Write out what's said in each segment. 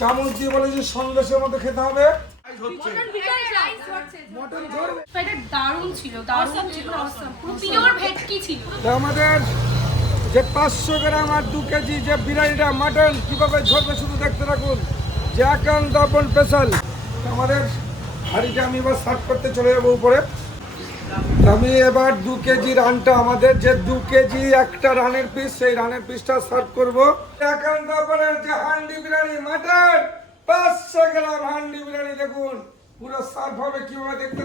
চামচ দিয়ে বলে যে সন্দেশের মতো খেতে হবে। মটন ঝরবে তো এটা দারুণ ছিল দারুণ ছিল awesome। পুরো পিওর ভেটকি ছিল। তো আমাদের যে পাঁচশো গ্রাম আর দু কেজি যে বিরিয়ানিটা মাটন কীভাবে ঝরবে শুধু দেখতে থাকুন। যে একান্ত আপন স্পেশাল আমাদের হাঁড়িটা আমি এবার সার্ভ করতে চলে যাব উপরে। আমি এবার দু কেজি রানটা আমাদের, যে দু কেজি একটা রানের পিস সেই রানের পিসটা সার্ভ করব। যে হান্ডি বিরিয়ানি, মাটন! পাঁচশো গ্রাম হান্ডি বিরিয়ানি দেখুন। পুরো সার্ভ হবে দেখতে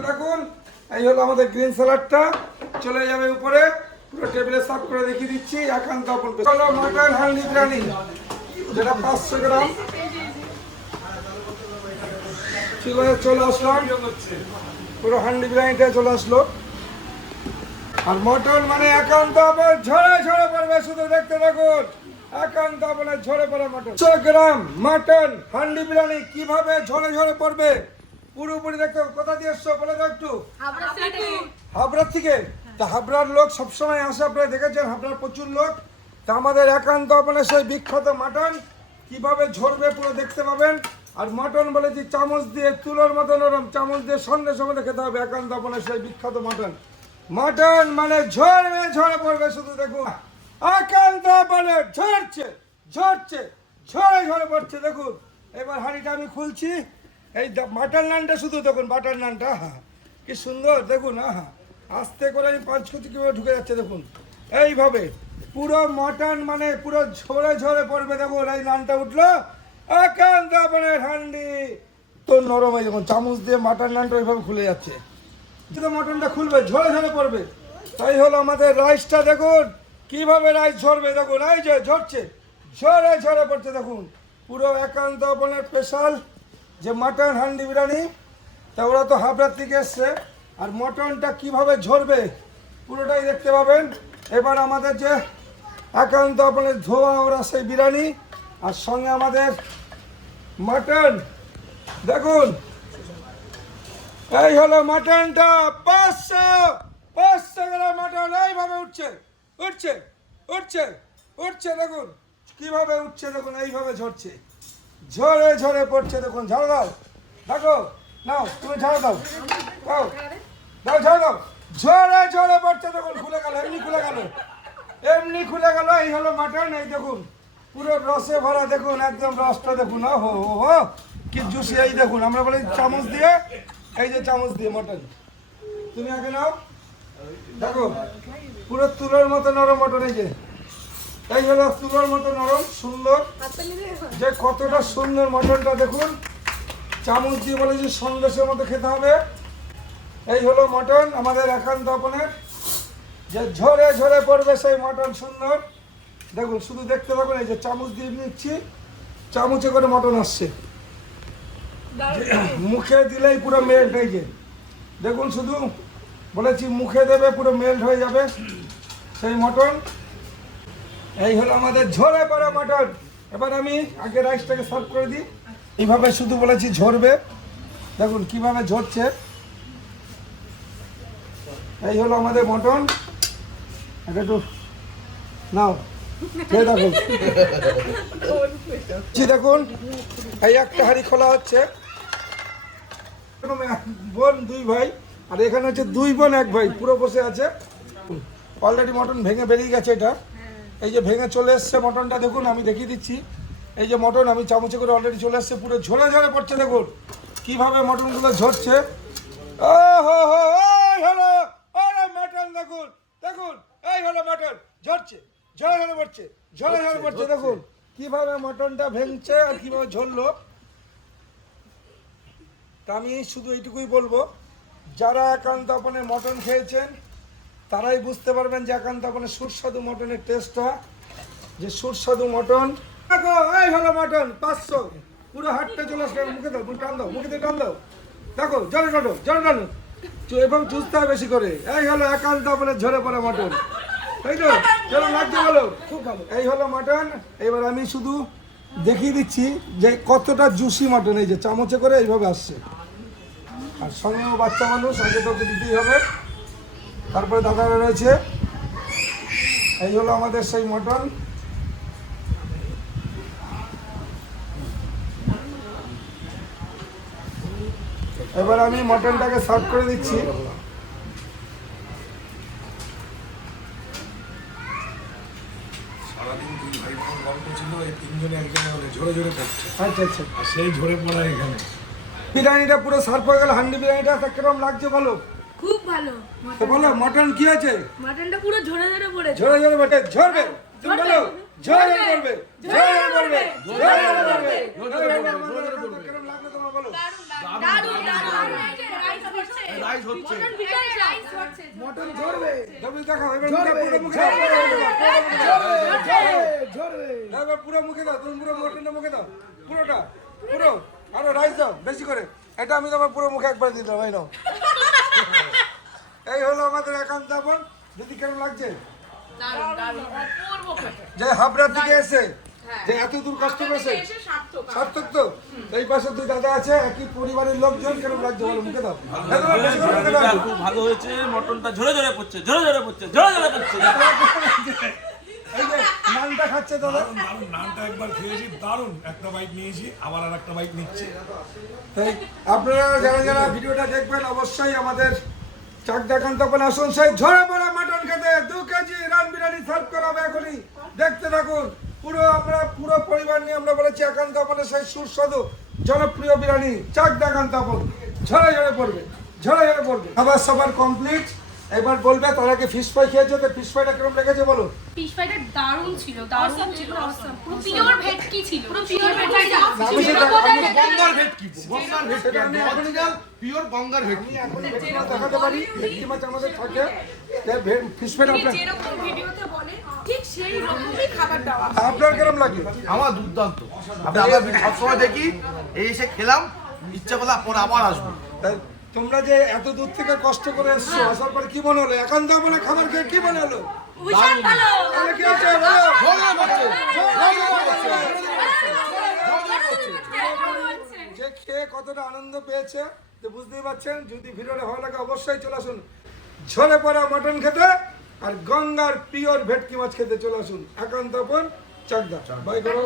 এই হলো আমাদের গ্রিন স্যালাডটা চলে যাবে উপরে। পুরো টেবিলে সার্ভ করে দেখিয়ে দিচ্ছি। একান্ত চলো মাটন হান্ডি বিরিয়ানি। যেটা পাঁচশো গ্রাম। চলে আসলাম। পুরো হান্ডি বিরিয়ানিটা চলে আসলো। আর মটন মানে একান্ত আবার ঝরে ঝরে পড়বে শুধু দেখতে থাকুন। একান্ত মানে ঝরে পড়ে মটন একশো গ্রাম মটন হান্ডি বিরিয়ানি কীভাবে ঝরে ঝরে পড়বে? পুরোপুরি দেখতে। কোথা দিয়ে এসছো বলে দাও একটু। হাবড়ার থেকে? তা হাবড়ার লোক সবসময় আসে আপনারা দেখেছেন হাবড়ার প্রচুর লোক। তা আমাদের একান্ত মানে সেই বিখ্যাত মাটন কীভাবে ঝরবে পুরো দেখতে পাবেন। আর মটন বলেছি চামচ দিয়ে তুলোর মতো নরম চামচ দিয়ে সন্ধ্যে সময় খেতে হবে, একান্ত মানে সেই বিখ্যাত মটন। মটন মানে ঝরবে, ঝরে পড়বে, শুধু দেখুন। একান্ত মানে ঝরছে ঝরছে, ঝরে ঝরে পড়ছে, দেখুন। এবার হাঁড়িটা আমি খুলছি। এই মাটন নানটা শুধু দেখুন বাটার নানটা হ্যাঁ কি সুন্দর, দেখুন, আহা। আস্তে করে আমি পাঁচ কুচি কীভাবে ঢুকে যাচ্ছে, দেখুন। এইভাবে পুরো মটন মানে পুরো ঝরে ঝরে পড়বে, দেখুন, এই নানটা উঠল। একান্ত মানে হান্ডি। তো নরম হয়ে যখন চামচ দিয়ে মাটন নানটা ওইভাবে খুলে যাচ্ছে। কিন্তু মটনটা খুলবে, ঝরে ঝরে পড়বে। তাই হলো আমাদের রাইসটা দেখুন, কীভাবে রাইস ঝরবে দেখুন, এই যে ঝরছে, ঝরে ঝরে পড়ছে দেখুন। পুরো একান্ত আপনার স্পেশাল যে মাটন হান্ডি বিরিয়ানি, তা ওরা তো হাবড়ার থেকে এসছে। আর মটনটা কীভাবে ঝরবে, পুরোটাই দেখতে পাবেন। এবার আমাদের যে একান্ত আপনার ধোয়া, ওরা সেই বিরিয়ানি। আর সঙ্গে আমাদের মাটন, দেখুন। এই হলো মাটনটা, পাঁচশো পাঁচশো গ্রাম মাটন, এইভাবে উঠছে উঠছে উঠছে উঠছে, দেখুন। কীভাবে উঠছে, দেখুন, এইভাবে ঝরছে। ঝরে ঝরে পড়ছে, দেখুন ঝাড় দাও। দেখো, নাও, তুমি ঝাড় দাও। দাও দাও ঝাড় দাও। ঝরে ঝরে পড়ছে, দেখুন, খুলে গেল, এমনি খুলে গেল। এমনি খুলে গেল, এই হলো মাটন, এই দেখুন। পুরো রসে ভরা দেখুন, একদম রসটা দেখুন। ও হো হো কি জুসি এই দেখুন। আমরা বলি চামচ দিয়ে, এই যে চামচ দিয়ে মটন। তুমি আগে নাও। দেখো, পুরো তুলোর মতো নরম মটন এই যে। এই হলো তুলোর মতো নরম, সুন্দর। যে কতটা সুন্দর মটনটা দেখুন। চামচ দিয়ে বলে যে সন্দেশের মতো খেতে হবে। এই হলো মটন, আমাদের একান্ত আপনের যে ঝরে ঝরে পড়বে সেই মটন সুন্দর। দেখুন শুধু দেখতে পাবেন এই যে চামচ দিয়ে নিচ্ছি চামচে করে মটন আসছে। মুখে দিলেই পুরো মেল্ট হয়ে যায় দেখুন শুধু বলেছি মুখে দেবে পুরো মেল্ট হয়ে যাবে সেই মটন। এই হলো আমাদের ঝরে পড়া মটন। এবার আমি আগে রাইসটাকে সার্ভ করে দিই। এইভাবে শুধু বলেছি ঝরবে। দেখুন কীভাবে ঝরছে। এই হলো আমাদের মটন। এটা একটু নাও। খেয়ে দেখুন। জি, দেখুন। এই একটা হাঁড়ি খোলা হচ্ছে। বোন, দুই ভাই, আর এখানে হচ্ছে দুই বোন, এক ভাই, পুরো বসে আছে। অলরেডি মটন ভেঙে বেরিয়ে গেছে এটা। এই যে ভেঙে চলে এসছে মটনটা, দেখুন, আমি দেখিয়ে দিচ্ছি। এই যে মটন, আমি চামচে করে অলরেডি চলে এসছে, পুরো ঝরে ঝরে পড়ছে, দেখুন। কীভাবে মটনগুলো ঝরছে। ও হো হো হলো দেখুন। দেখুন, এই হলো মটন ঝরছে। পড়ছে পড়ছে দেখুন কীভাবে মটনটা ভেঙছে আর কীভাবে ঝরলো। তা আমি শুধু এইটুকুই বলব যারা একান্ত আপনের মটন খেয়েছেন তারাই বুঝতে পারবেন যে একান্ত আপনের সুস্বাদু মটনের টেস্টটা যে সুস্বাদু মটন। দেখো এই হলো মটন পাঁচশো। পুরো হাটটা চলে আসলে মুখে দাও টান দাও মুখে দিয়ে টান দাও। দেখো জলে টানো জলে টানো। এবং চুষতে হয় বেশি করে। এই হলো একান্ত আপনের ঝরে পড়া মটন। তাই তো হ্যাঁ, হ্যাঁ, চলো হ্যাঁ, লাগছে ভালো খুব ভালো। এই হলো মাটন এবার আমি শুধু দেখিয়ে দিচ্ছি যে কতটা জুসি মাটন এই যে চামচে করে এইভাবে আসছে। আর সঙ্গেও বাচ্চা মানুষ আগে তো দিতেই হবে। তারপরে দাদারা রয়েছে। এই হলো আমাদের সেই মটন। এবার আমি মটনটাকে সার্ভ করে দিচ্ছি। সারাদিন দুই ভাই বোন গল্প ছিল এই তিনজনে এক জায়গায় হলে ঝরে ঝরে পড়ছে। আচ্ছা আচ্ছা। আর সেই ঝরে পড়া এখানে। বিরিয়ানিটা পুরো সার্ভ হয়ে গেল হান্ডি বিরিয়ানিটা তা কীরকম লাগছে বলো? খুব ভালো তো বলো মটন কি আছে? মাটনটা পুরো ঝরে ঝরে পড়েছে। ঝরে ঝরে বটে ঝরবে। তুমি বলো ঝরে পড়বে ঝরে পড়বে ঝরে পড়বে। ঝরে পড়বে। কীরকম লাগল মটন ঝরবে। তুমি দেখো পুরো মুখে দাও। পুরো মুখে দাও তুমি পুরো মটনটা মুখে দাও। পুরোটা পুরো। আরও রাইস দাও বেশি করে। এটা আমি তোমার পুরো মুখে একবার দিয়ে দিলাম এই নাও। এই হলো আমাদের একান্ত আপন। দিদি কেমন লাগছে? যে হাবড়া থেকে এসে যে এত দূর কষ্ট করেছে সার্থক। তো? এই পাশে দুই দাদা আছে একই পরিবারের লোকজন লাগছে বলো মুখে দাও? খুব ভালো হয়েছে মটনটা ঝরে ঝরে পড়ছে ঝরে ঝরে পড়ছে ঝরে ঝরে পড়ছে। নানটা খাচ্ছে দাদা। দারুণ দারুণ নানটা একবার খেয়েছি দারুণ। একটা বাইক নিয়েছি আবার আর একটা বাইক নিচ্ছি। তাই আপনারা যারা যারা ভিডিওটা দেখবেন অবশ্যই আমাদের চাক দেখান তখন আসুন। সেই ঝরে পড়া মাটন খেতে দু কেজি রান বিরিয়ানি সার্ভ করা হবে এখনই। দেখতে থাকুন। পুরো আমরা, পুরো পরিবার নিয়ে আমরা বলেছি, একান্ত আমাদের সেই সুস্বাদু, জনপ্রিয় বিরিয়ানি। চাক দেখান তপন ঝরে ঝরে পড়বে, ঝরে ঝড়ে পড়বে। খাবার সবার কমপ্লিট এবার বলবে তারা কি ফিশ ফ্রাই খেয়েছে তো ফিশ ফ্রাইটা কীরকম লেগেছে বলো? ফিশ ফ্রাইটা দারুণ ছিল দারুণ ছিল পুরো পিওর ভেটকি ছিল পুরো পিওর ভেটকি গঙ্গার ভেটকি গঙ্গার সেটা আমি এখন পিওর গঙ্গার ভেটকি। ভেটকি দেখাতে পারি ভেটকি মাছ আমাদের থাকে ফিশ ফ্রাই আপনার যেরকম ভিডিওতে বলে ঠিক সেই রকমই খাবার দেওয়া আপনার কিরম লাগে? আমার দুর্দান্ত। আমি আবার সবসময় দেখি এই এসে খেলাম ইচ্ছা করলে পরে আবার আসব। তাই তোমরা যে এত দূর থেকে কষ্ট করে এসছো আসার পরে কি মনে হলো? একান্ত বলে খাবার খেয়ে কি মনে হলো? ভীষণ তাহলে কি হচ্ছে? যে খেয়ে কতটা আনন্দ পেয়েছে তো বুঝতেই পারছেন যদি ভিডিওটা ভালো লাগে অবশ্যই চলে আসুন। ঝরে পড়া মটন খেতে আর গঙ্গার পিওর ভেটকি মাছ খেতে চলে আসুন। একান্ত চাকদা। বাই করো।